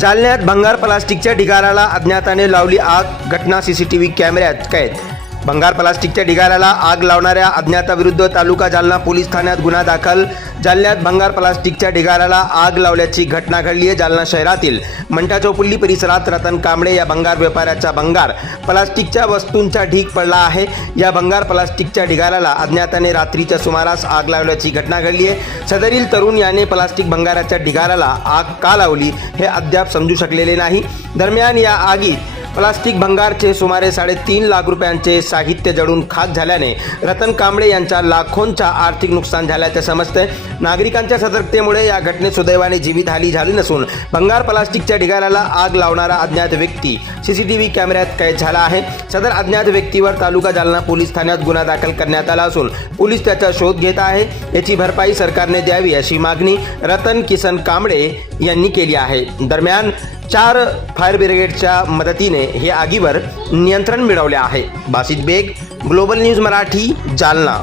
जालन्यात भंगार प्लास्टिकच्या ढिगाराला अज्ञाताने लावली आग. घटना सीसीटीव्ही कॅमेऱ्यात कैद भंगार प्लास्टिकच्या ढिगाऱ्याला आग लावणाऱ्या अज्ञाताविरुद्ध तालुका जालना पोलीस ठाण्यात गुन्हा दाखल. जालन्यात भंगार प्लास्टिकच्या ढिगाऱ्याला आग लावल्याची घटना घडली आहे जालना शहरातील मंटा चौपुल्ली परिसरात रतन कांबळे या भंगार व्यापाऱ्याचा भंगार प्लास्टिकच्या वस्तूंचा ढीग पडला आहे. या भंगार प्लास्टिकच्या ढिगाऱ्याला अज्ञाताने रात्रीच्या सुमारास आग लावल्याची घटना घडली आहे. सदरील तरुण याने प्लास्टिक भंगाराच्या ढिगाऱ्याला आग का लावली हे अद्याप समजू शकलेले नाही. दरम्यान या आगीत प्लास्टिक भंगारचे सुमारे साडेतीन लाख रुपयांचे साहित्य जडून खाक झाल्याने रतन कांबळे यांच्या लाखोंचा आर्थिक नुकसान झाल्याचे समजते नागरिकांच्या सतर्कतेमुळे या घटनेत सुदैवाने जीवितहानी झाली नसून भंगार प्लास्टिकच्या ढिगाऱ्याला आग लावणारा अज्ञात व्यक्ती सीसीटीव्ही कॅमेऱ्यात कैद झाला आहे. सदर अज्ञात व्यक्तीवर तालुका जालना पोलीस ठाण्यात गुन्हा दाखल करण्यात आला असून पोलीस त्याचा शोध घेत आहे. याची भरपाई सरकारने द्यावी अशी मागणी रतन किसन कांबळे यांनी केली आहे. दरम्यान चार फायर ब्रिगेडच्या मदतीने हे आगीवर नियंत्रण मिळवले आहे. Basit Baig global news Marathi Jalna.